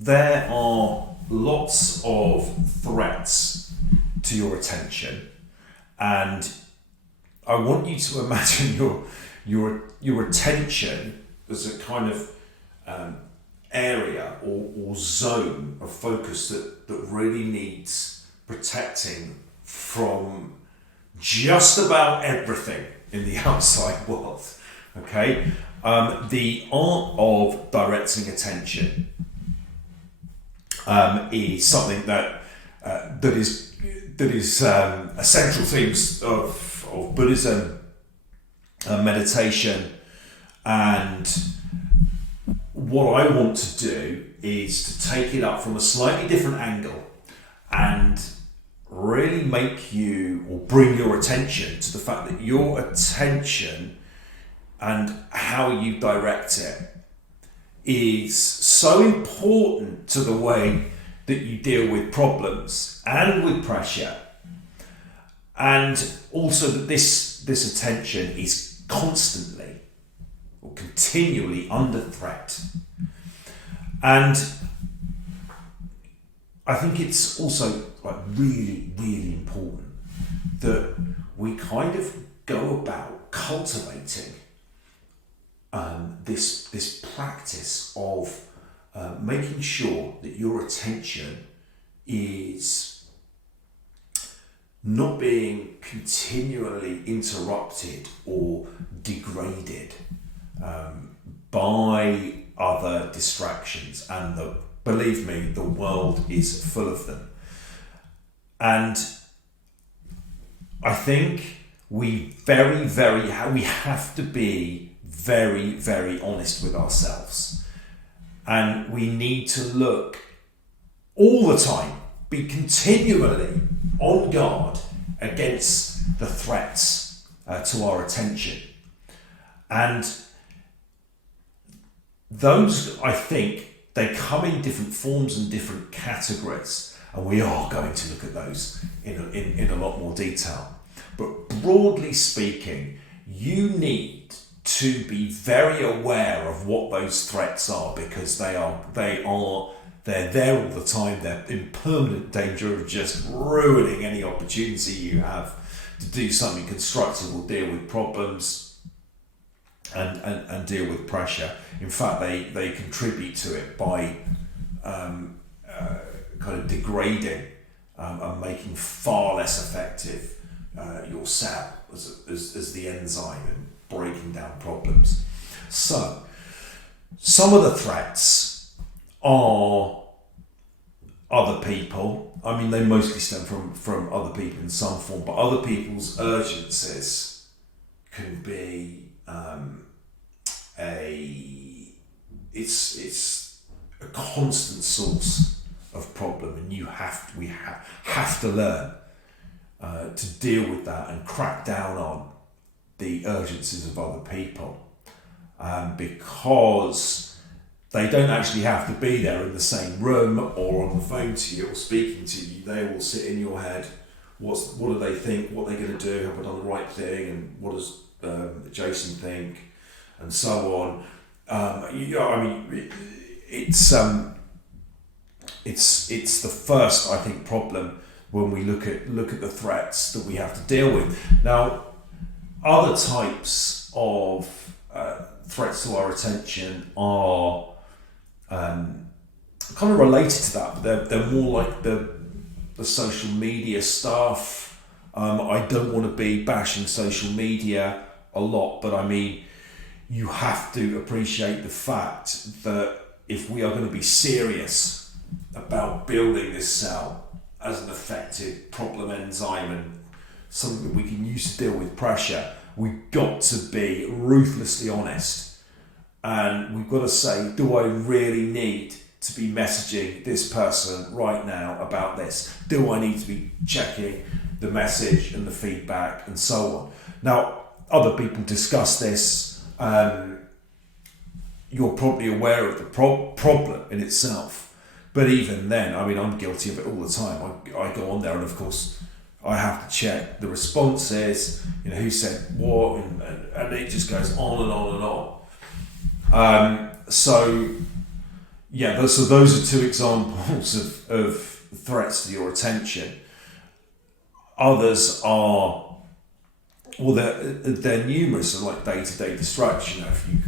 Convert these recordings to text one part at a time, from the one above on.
there are lots of threats to your attention, and I want you to imagine your attention as a kind of area or zone of focus that really needs protecting from just about everything in the outside world. Okay, the art of directing attention is something that is a central themes of Buddhism, meditation, and what I want to do is to take it up from a slightly different angle and really make you, or bring your attention to the fact that your attention and how you direct it is so important to the way that you deal with problems and with pressure, and also that this attention is constantly or continually under threat. And I think it's also really, really important that we kind of go about cultivating this practice of making sure that your attention is not being continually interrupted or degraded by other distractions, and believe me, the world is full of them. And I think we have to be very, very honest with ourselves, and we need to look all the time, be continually on guard against the threats to our attention. And those, I think, they come in different forms and different categories, and we are going to look at those in a lot more detail. But broadly speaking, you need to be very aware of what those threats are, because they're there all the time. They're in permanent danger of just ruining any opportunity you have to do something constructive or deal with problems and deal with pressure. In fact, they contribute to it by kind of degrading and making far less effective your cell as the enzyme and breaking down problems. So, some of the threats are other people. I mean, they mostly stem from other people in some form, but other people's urgencies can be it's a constant source of problem, and we have to learn to deal with that and crack down on the urgencies of other people, because they don't actually have to be there in the same room or on the phone to you or speaking to you. They all sit in your head. What do they think? What are they going to do? Have I done the right thing? And what does Jason think? And so on. It's the first, I think, problem when we look at the threats that we have to deal with. Now, other types of threats to our attention are kind of related to that, but they're more like the social media stuff. I don't want to be bashing social media a lot, but I mean, you have to appreciate the fact that if we are going to be serious about building this cell as an effective problem enzyme and something that we can use to deal with pressure, we've got to be ruthlessly honest, and we've got to say, do I really need to be messaging this person right now about this? Do I need to be checking the message and the feedback and so on? Now, other people discuss this. You're probably aware of the problem in itself, but even then, I mean, I'm guilty of it all the time. I go on there, and of course, I have to check the responses, who said what, and it just goes on and on and on. So, Yeah, so those are two examples of threats to your attention. Others are, well, they're numerous, like day-to-day distraction. If you,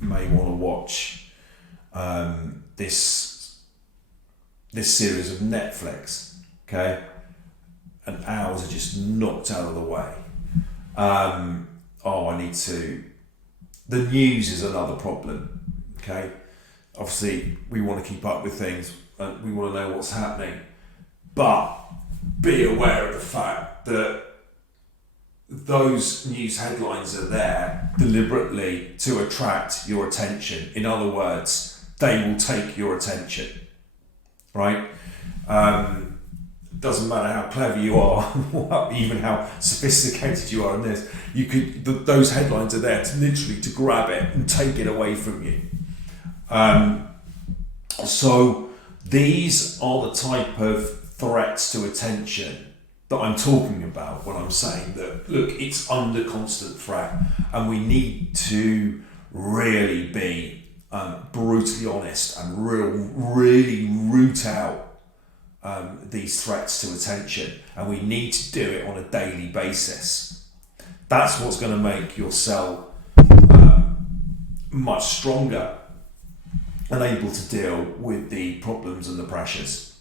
may want to watch this series of Netflix, okay, and hours are just knocked out of the way. I need to. The news is another problem, okay. Obviously, we want to keep up with things and we want to know what's happening, but be aware of the fact that those news headlines are there deliberately to attract your attention. In other words, they will take your attention, right? Doesn't matter how clever you are, even how sophisticated you are in this. You could those headlines are there to literally to grab it and take it away from you. So these are the type of threats to attention that I'm talking about when I'm saying that, look, it's under constant threat and we need to really be brutally honest and really root out these threats to attention, and we need to do it on a daily basis. That's what's going to make your cell much stronger and able to deal with the problems and the pressures.